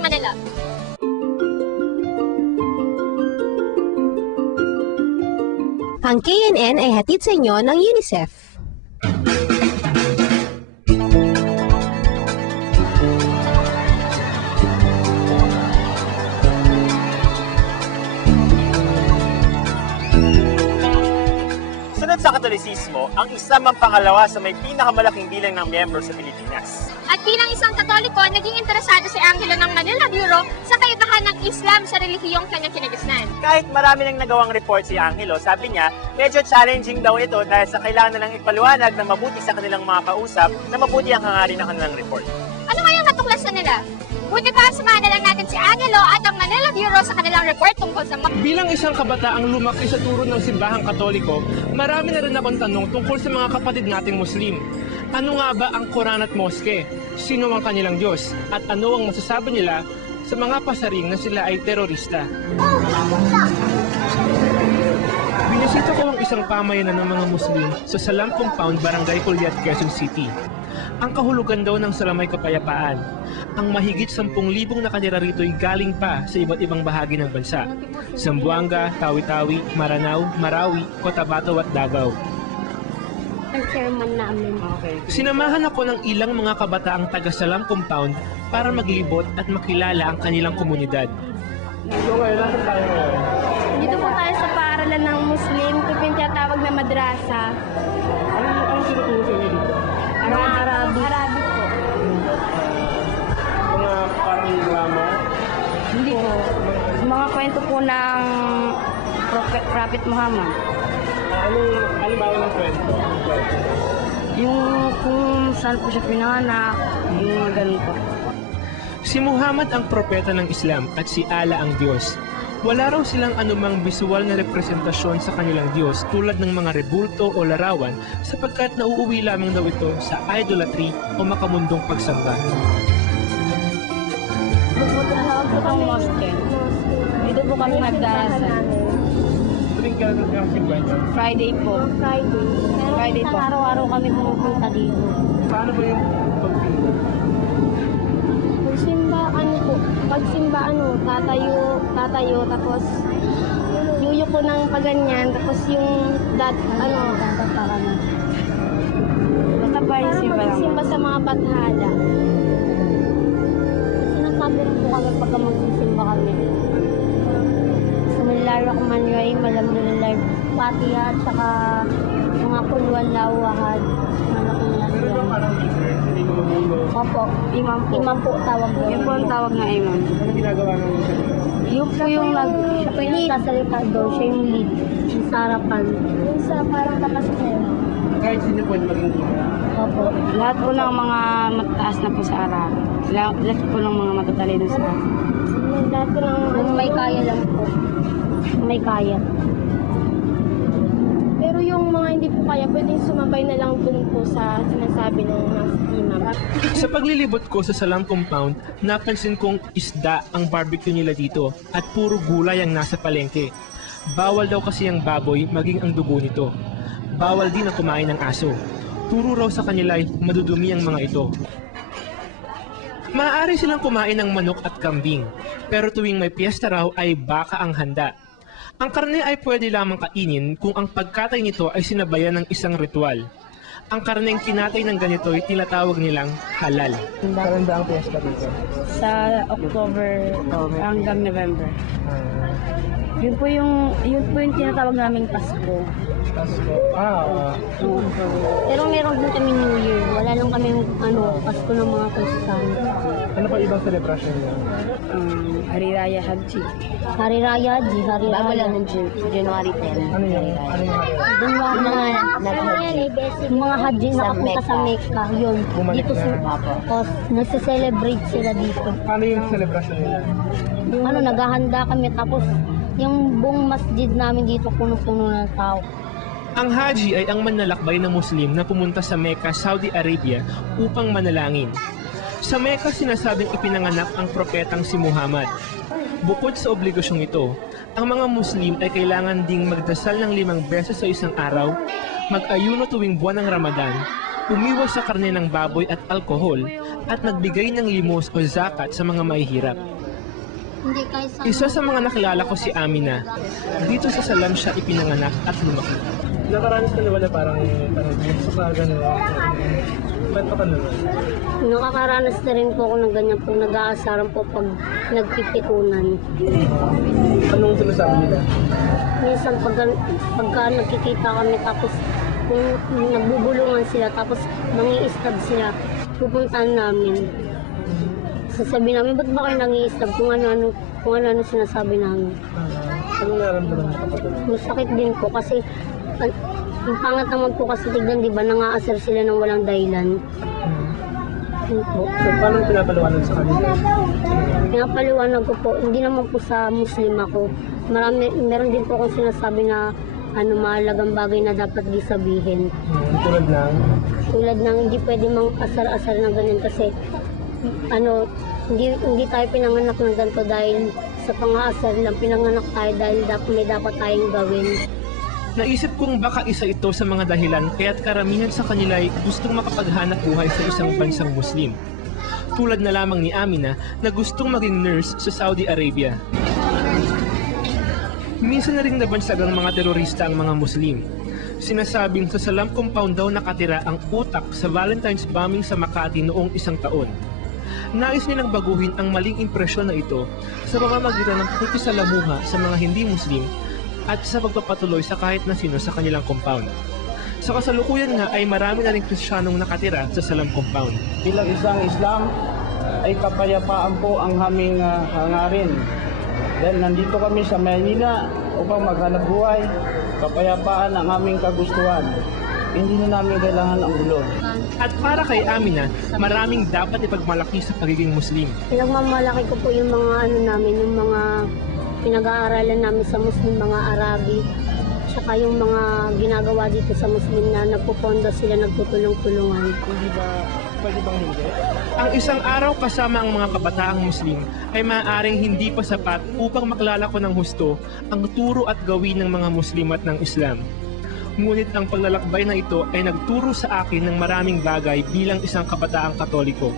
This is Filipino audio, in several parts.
ng Manila. Ang KNN ay hatid sa inyo ng UNICEF. Sunod sa Katolisismo, ang Islam ang pangalawa sa may pinakamalaking bilang ng miyembro sa Pilipinas. At bilang isang Katoliko, naging interesado si Angelo ng Manila Bureau sa kayukahan ng Islam sa relihiyong kanyang kinagisnan. Kahit marami nang nagawang report si Angelo, sabi niya, medyo challenging daw ito dahil sa kailangan na lang ipaliwanag ng mabuti sa kanilang mga kausap na mabuti ang hangarin ng kanilang report. Ano kayang natuklasan nila? Buti pa, samahan na lang natin si Angelo at ang Manila Bureau sa kanilang report tungkol sa Bilang isang kabataang lumaki sa turo ng simbahang Katoliko, marami na rin akong tanong tungkol sa mga kapatid nating Muslim. Ano nga ba ang Quran at Moske? Sino ang kanilang Diyos? At ano ang masasabi nila sa mga pasaring na sila ay terorista? Binisita ko ang isang pamayanan ng mga Muslim sa Salam Compound, Barangay Culiat, Quezon City. Ang kahulugan daw ng salamay kapayapaan. Ang mahigit 10,000 nakatira rito ay galing pa sa iba't ibang bahagi ng bansa. Zamboanga, Tawi-Tawi, Maranao, Marawi, Cotabato at Davao. ang chairman namin. Sinamahan ako ng ilang mga kabataang taga Salam Compound para maglibot at makilala ang kanilang komunidad. So ngayon, nasan tayo ngayon? Dito po tayo sa paaralan ng Muslim, ito yung tinatawag na madrasa. Anong tinuturo sa inyo dito? Arabic po. Mga parang drama? Hindi po. Mga kwento po ng Prophet Muhammad. Ano ba ng kwento? Yung kung saan po siya pinanganak, yung mga ganun po. Si Muhammad ang propeta ng Islam at si Allah ang Diyos. Wala raw silang anumang visual na representasyon sa kanilang Diyos tulad ng mga rebulto o larawan sapagkat nauuwi lamang daw ito sa idolatry o makamundong pagsamba. Ito pong mosque. Dito po kami nagdarasal. Tuwing ka nagkakikwento, Friday po. Friday po. Araw-araw kami pumupunta dito. paano ba yung pagpinto? Pagsimba, tatayo, tapos yuyuko ng paganyan, tapos yung basta pa yung simba lang. Simba sa mga bathala. Sinasabi rin po kami pagka magsisimba kami. Bismillahirrahmanirrahim, alhamdulillah, Fatiha, at saka mga kuluan lawahad. Parang teacher, hindi mo mabulo. Opo, imam po. Imam po tawag doon. Yun po ang tawag na imam. Ano ginagawa ng isa? Yun po yung siya po yung nagsasalita doon. Siya yung lead. Yung sa harapan. Yung sa parang tapas na yun. Kahit sino pwede maging teacher. Opo. Lahat po ng mga mataas na po sa araw. Lahat po ng mga matatalino sa araw. Lahat po ng may kaya lang po. May kaya. Pero yung mga hindi po kaya, pwedeng sumabay na lang dun po sa sinasabi ng imam. Sa paglilibot ko sa Salam Compound, napansin kong isda ang barbecue nila dito at puro gulay ang nasa palengke. Bawal daw kasi ang baboy maging ang dugo nito. Bawal din ang kumain ng aso. Turo raw sa kanila ay madudumi ang mga ito. Maaari silang kumain ng manok at kambing, pero tuwing may piyesta raw ay baka ang handa. Ang karne ay pwede lamang kainin kung ang pagkatay nito ay sinabayan ng isang ritual. Ang karneng kinatay ng ganito ay tinatawag nilang halal. Kailan ba ang piyesta dito? Sa October hanggang November. Yun po yung tinatawag naming Pasko. Pasko. Pero meron din kami New Year. Wala lang kami Pasko ng mga Kristiyano. Ano pa ibang celebration niya? Hari Raya Haji. Hari Raya Haji. Bago lang ng January 10. Ano yun? Ano Yung mga Haji na kapunta sa Mecca. Yun. Dito nagse-celebrate sila dito. Ano yung celebration nila? Yung naghahanda kami tapos yung buong masjid namin dito puno-puno ng tao. Ang Haji ay ang manlalakbay na Muslim na pumunta sa Mecca, Saudi Arabia upang manalangin. Sa Mecca sinasabing ipinanganak ang propetang si Muhammad. Bukod sa obligasyong ito, ang mga Muslim ay kailangan ding magdasal ng 5 beses sa isang araw, mag-ayuno tuwing buwan ng Ramadan, umiwas sa karne ng baboy at alkohol, at nagbigay ng limos o zakat sa mga mahihirap. Hindi kayo sa... Isa sa mga nakilala ko si Amina. Dito sa Salam siya ipinanganak at lumaki. Nakaranas ka na wala parang sa gano'n? Ba't ka naman? Nakakaranas na rin po ako ng ganyan pag nag-aasaran po pag nagpipikunan. Anong sinasabi nila? Minsan pagka nagkikita kami tapos kung nagbubulungan sila tapos nangi-stab sila, pupuntahan namin. Sasabihin namin, ba't ba kayo nangi-stab kung ano sinasabi namin. Anong nararamdaman mo kapag? Masakit din po kasi ang pangat naman po kasi tignan, di ba, nangaasar sila ng walang dahilan. Yun po. So, paano pinapaliwanag sa kanila? Pinapaliwanag ko po, hindi naman po sa Muslim ako. Meron din po akong sinasabi na mahalagang bagay na dapat di sabihin. Tulad ng? Tulad ng hindi pwede mang asar-asar ng ganyan kasi hindi tayo pinanganak ng ganito dahil sa pang-aasar lang. Pinanganak tayo dahil may dapat tayong gawin. Naisip kong baka isa ito sa mga dahilan kaya't karamihan sa kanila ay gustong makapaghanap buhay sa isang bansang Muslim. Tulad na lamang ni Amina na gustong maging nurse sa Saudi Arabia. Minsan na rin nabansagang mga terorista ang mga Muslim. Sinasabing sa Salam compound daw nakatira ang utak sa Valentine's bombing sa Makati noong isang taon. Nais nilang baguhin ang maling impresyon na ito sa pamamagitan ng pakikisalamuha sa mga hindi Muslim at sa pagpapatuloy sa kahit na sino sa kanilang compound. Sa kasalukuyan nga ay marami na rin Kristiyanong nakatira sa Salam compound. Bilang isang Islam ay kapayapaan po ang aming hangarin. Dahil nandito kami sa Maynila upang maghanap buhay, kapayapaan ang aming kagustuhan. Hindi na namin kailangan ang gulo. At para kay Amina, maraming dapat ipagmalaki sa pagiging Muslim. Pinagmamalaki ko po yung mga yung mga pinag-aaralan namin sa Muslim, mga Arabi, tsaka yung mga ginagawa dito sa Muslim na nagpupondo sila, nagtutulong-tulungan. Pwede bang hindi? Ang isang araw kasama ang mga kabataang Muslim ay maaaring hindi pa sapat upang maklalako ng husto ang turo at gawin ng mga Muslim at ng Islam. Ngunit ang paglalakbay na ito ay nagturo sa akin ng maraming bagay bilang isang kabataang Katoliko.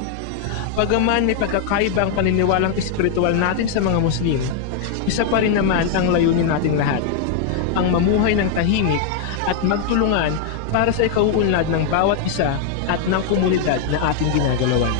Bagaman may pagkakaiba ang paniniwalang espiritual natin sa mga Muslim, isa pa rin naman ang layunin nating lahat, ang mamuhay ng tahimik at magtulungan para sa ikauunlad ng bawat isa at ng komunidad na ating ginagalawan.